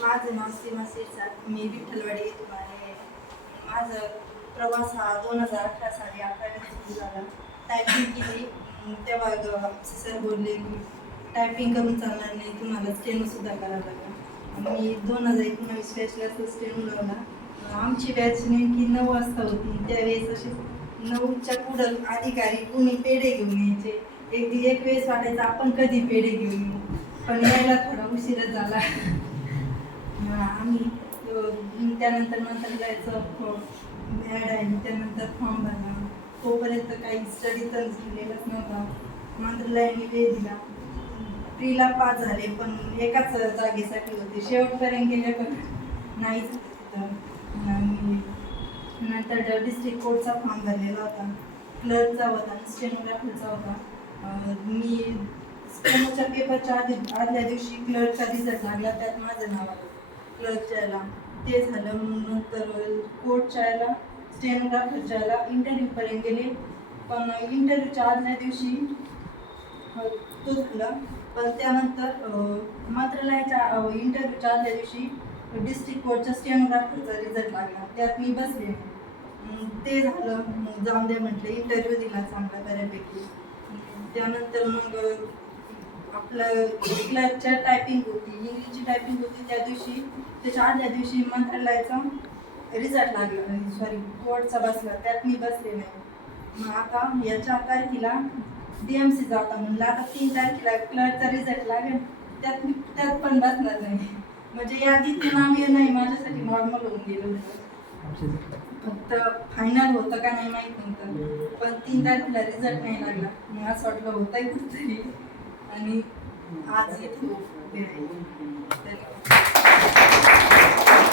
माझं नाव सीमा सिरसाट मी विठ्ठलवाडी येथून आणि माझा प्रवास हा दोन हजार अठरा साली अकरा सुरू झाला. टायपिंग केली. तेव्हा सर बोलले की टायपिंग करून चालणार नाही. तुम्हाला स्टेनो सुद्धा करावं लागेल. मी दोन हजार एकोणावीस बॅचला स्टेनो लावला आमची बॅच नेमकी नऊ वाजता होती. त्यावेळेस असे नऊच्या पुढं अधिकारी कुणी पेढे घेऊन यायचे. एक एक वेळेस वाटायचं आपण कधी पेढे घेऊन येऊ? पण यायला थोडा उशीरच झाला. आम्ही त्यानंतर नंतर जायचं ॲड आहे. त्यानंतर फॉर्म भरला. तोपर्यंत काही स्टडी तर झालेलाच नव्हता. मंत्रालयाने वेळ दिला. प्रीला पास झाले पण एकाच जागेसाठी होते. शेवटपर्यंत गेले पण नाहीच आणि नंतर डिस्ट्रिक्ट कोर्टचा फॉर्म भरलेला होता. क्लर्कचा होता आणि स्टेनोग्राफरचा होता. मी पेपरच्या आधी आदल्या दिवशी क्लर्कचा रिझल्ट लागला त्यात माझं नाव आलं. क्लर्कच्या याला. ते झालं मग नंतर कोर्टच्या याला स्टेनोग्राफरच्या याला इंटरव्ह्यूपर्यंत गेले. पण इंटरव्ह्यूच्या आदल्या दिवशी तो झाला. पण त्यानंतर अं, मंत्रालयाच्या इंटरव्ह्यूच्या आदल्या दिवशी डिस्ट्रिक्ट कोर्टच्या स्टेनोग्राफरचा रिझल्ट लागला. त्यात मी बसले. ते झालं. जाऊन दे म्हटलं इंटरव्ह्यू दिला चांगला बऱ्यापैकी. त्यानंतर मग आपलं क्लर्कच्या टायपिंग होती इंग्लिशची टायपिंग होती त्या दिवशी. त्याच्या आदल्या दिवशी मंत्रालयाचा रिझल्ट लागला. सॉरी बोर्डचा बसला त्यात मी बसले नाही. मग आता याच्या तारखेला डी एम सी जाता म्हणलं आता तीन तारखेला क्लर्कचा रिझल्ट लागेल. त्यात मी त्यात पण बसणार नाही. म्हणजे यादीत नाम येणं नाही माझ्यासाठी नॉर्मल होऊन गेलं होतं. फक्त फायनल होतं का नाही माहीत नव्हतं. पण तीन तारखेला रिझल्ट नाही लागला. मग असं वाटलं होतंय कुठतरी. आणि आज येथे